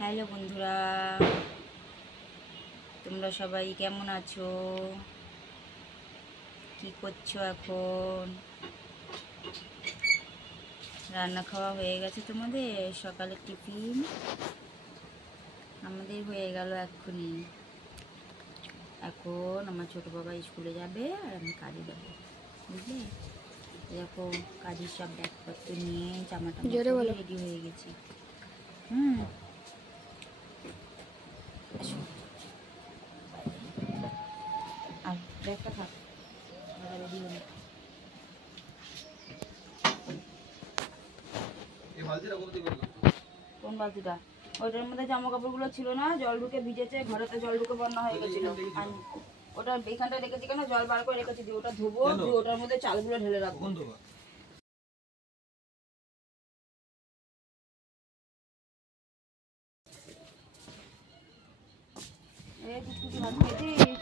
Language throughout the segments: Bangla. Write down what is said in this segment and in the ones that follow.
হ্যালো বন্ধুরা, তোমরা সবাই কেমন আছো? কি করছো এখন? রান্না খাওয়া হয়ে গেছে তোমাদের? সকালের টিফিন আমাদের হয়ে গেল এক্ষুনি। এখন আমার ছোটো বাবা স্কুলে যাবে আর আমি কাজে যাবো, বুঝলে? দেখো কাজের সব ব্যাগপত্র নিয়ে জামাটা রেডি হয়ে গেছি। আর ব্যাগটা থাক, রেডি হয়ে। কোন বালতিটা? ওইটার মধ্যে জামা কাপড়গুলো ছিল না, জল ঢুকে ভিজেছে, ঘরেতে জল ঢুকে বন্যা হয়ে গেছিল। ওটা এইখানটা রেখেছি কেন, জল বার করে রেখেছি, দিয়ে ওটা ধোবো, দিয়ে ওটার মধ্যে চালগুলো ঢেলে রাখবো। এই টুকটুকি ভাত খেয়েছিস?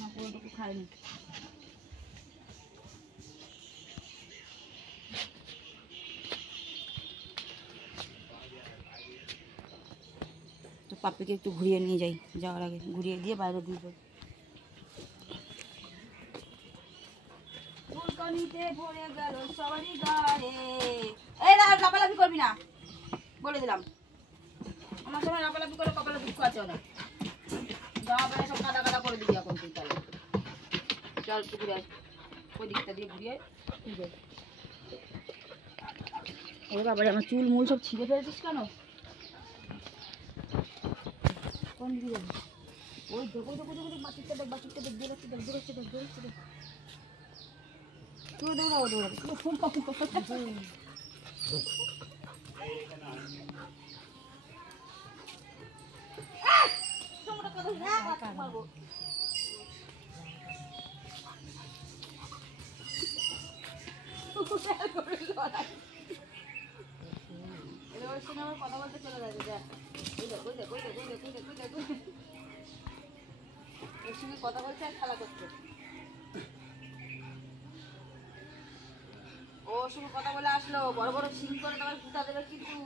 না, পুরোটুকু খাইনি। তো পাপিকে একটু ঘুরিয়ে নিয়ে যাই, যাওয়ার আগে ঘুরিয়ে দিয়ে বাইরে দিয়ে যাই। ফুলকনিতে ভরে গেল সবারই গায়ে। এই লাফালাফি করবি না, বলে দিলাম। আমার সঙ্গে লাফালাফি করে কপালে দুঃখ আছে অনেক। জামা প্যান্ট সব কাদা কাদা করে দিবি এখন তুই। তাহলে চল একটু ঘুরে আস, ওই দিকটা দিয়ে ঘুরিয়ে যাই। ওরে বাবারে, আমার চুল মুল সব ছিঁড়ে ফেলেছিস কেন? কোন দিকে যাবি? ওই দেখো দেখো দেখো, বাছুরটা দেখ, বাছুরটা দেখ, বেরোচ্ছে দেখ, বেরোচ্ছে দেখ, বেরোচ্ছে দেখ। তুই দৌড়াবো দৌড়াবো, তুই ফোন পাবো। কথা বলতে চলে যাবে, দেখ ওর সঙ্গে কথা বলছে আর খেলা করছে। ওর সঙ্গে কথা বলে আসলো, বড় বড় সিং করে তোমার ফুটা দেবে কিন্তু।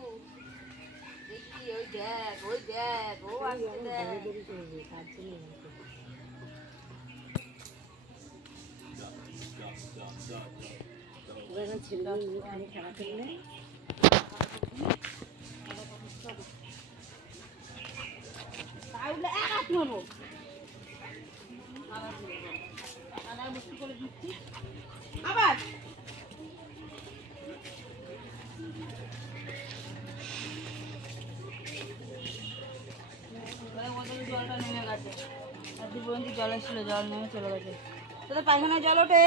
দেখি ওই দেখ, ওই দেখ, ও আসছে দেখ। আবার জলটা নেমে গেছে, জল এসেছিল, জল নেমে চলে গেছে। তোদের পায়খানায় জল ওঠে?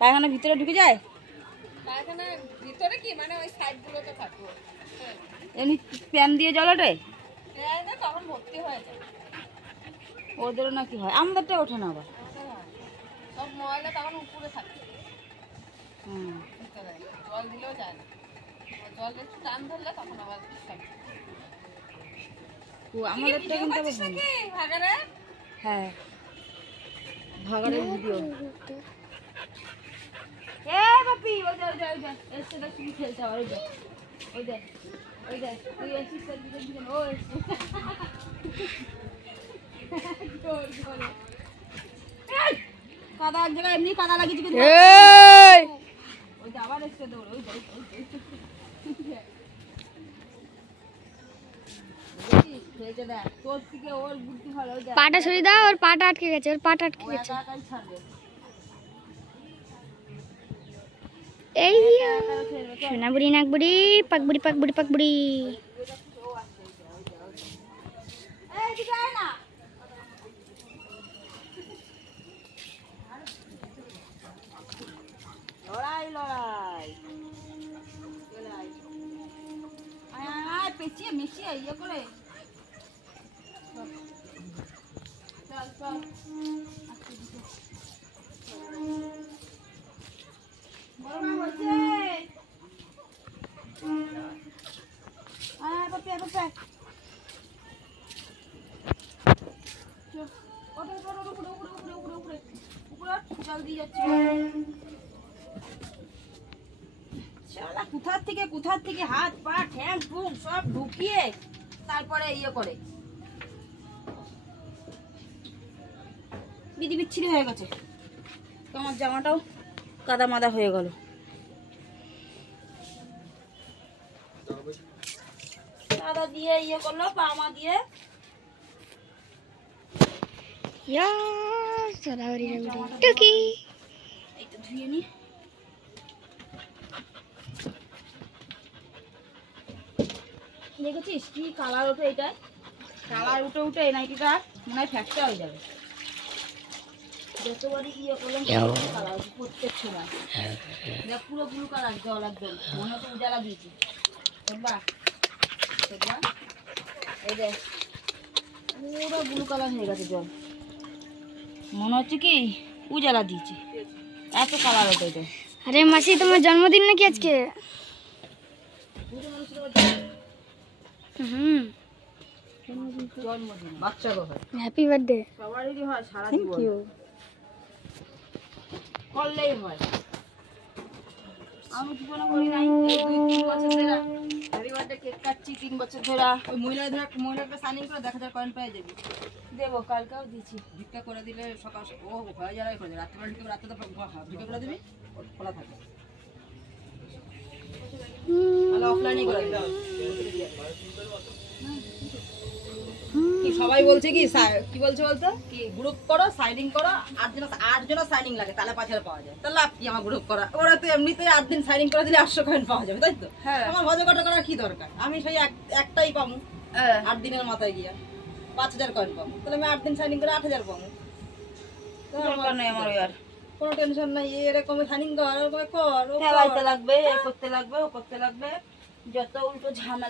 পায়খানার ভিতরে ঢুকে যায়? পায়খানার ভিতরে কি মানে ওই সাইডগুলোতে থাকবো। এমনি প্যান দিয়ে জল ওঠে? তখন ভর্তি হয়ে যায়। ওদেরও নাকি হয়, আমাদেরটা ওঠে না আবার। সব ময়লা তখন উপরে থাকে, ভিতরে জল দিলেও যায় না। জল একটু টান ধরলে তখন আবার থাকে। আমাদেরটা কিন্তু হ্যাঁ, ভাগাড়ের ভিডিও। বাপি ওই দেখ, ওই দেখ এসে দেখ, তুমি খেলছে আবার। ওই দেখ, ওই দেখ, ওই দেখ, তুই এসিস ও এসে কাদা এক জায়গায় এমনি কাদা লাগিয়েছি কিন্তু। ওই যে আবার এসে দৌড়, ওই দেখ, পাটা সরিয়ে দাও, ওর পাটা আটকে গেছে, ওর পাটা আটকে গেছে। এই সোনা বুড়ি নাক বুড়ি পাক বুড়ি পাক বুড়ি পাক বুড়ি। লড়াই লড়াই পেঁচিয়ে মিশিয়ে ইয়ে করে চল চল। বড় মা বলছে জল দিয়ে যাচ্ছে। কোথার থেকে হাত পা ঠ্যাং টুং সব ঢুকিয়ে তারপরে ইয়ে করে বিধি বিচ্ছিরি হয়ে গেছে। তো আমার জামাটাও কাদা মাদা হয়ে গেল। কাদা দিয়ে ইয়ে করলো পামা দিয়ে। টুকি এইটা ধুয়ে নি। দেখেছিস কি কালার ওঠে, এটাই কালার উঠে উঠে এই নাইটিটা মনে হয় ফ্যাকটা হয়ে যাবে। যতবারই ইয়ে করলাম কালার প্রত্যেক সময় দেখ পুরো ব্লু কালার জল একদম মনে হচ্ছে উজালা দিয়েছি। দেখবা দেখবা এই দেখ পুরো ব্লু কালার হয়ে গেছে জল, মনে হচ্ছে কি উজালা দিয়েছি, এত কালার ওঠে এটা। আরে মাসি তোমার জন্মদিন নাকি আজকে? হুম, জন্মদিন বাচ্চারও হয়, হ্যাপি বার্থডে। সবারই হয়, সারা থ্যাংক জীবন ইউ। করলেই হয়। আমি জীবনে করি নাই, এই 2-3 বছর ধরে হ্যাপি বার্থডে কেক কাটছি, 3 বছর ধরে। ওই মহিলাটা সাইনিং করে 1000 কয়েন পেয়ে যাবি। দেবো, কালকেও দিচ্ছি। ভিক্ষা করে দিলে সকাল ও হয়ে যাবে, করে রাত্রে ঢুকে রাত্রে তো ভিক্ষা করে দিবি, খোলা থাকে। তাহলে অফলাইনে করে দিবি। কি সবাই বলছে কি কি বলছে বলতো কি গ্রুপ করো, সাইনিং করো, 8 জন সাইনিং লাগে তাহলে 5000 পাওয়া যায়। তাহলে লাভ কি আমার গ্রুপ করা? ওরা তো এমনিতেই 8 দিন সাইনিং করে দিলে 800 কয়েন পাওয়া যাবে, তাই তো? হ্যাঁ। আমার ভজকটা করার কি দরকার? আমি সেই একটাই পাবো 8 দিনের মাথায় গিয়া 5000 কয়েন পাবো, তাহলে আমি 8 দিন সাইনিং করে 8000 পাবো। দরকার নেই আমার আর কোনো টেনশন নাই, এরকম সাইনিং কর, এরকম কর, ও খেলাইতে লাগবে, এ করতে লাগবে, ও করতে লাগবে, যত উল্টো ঝামেলা।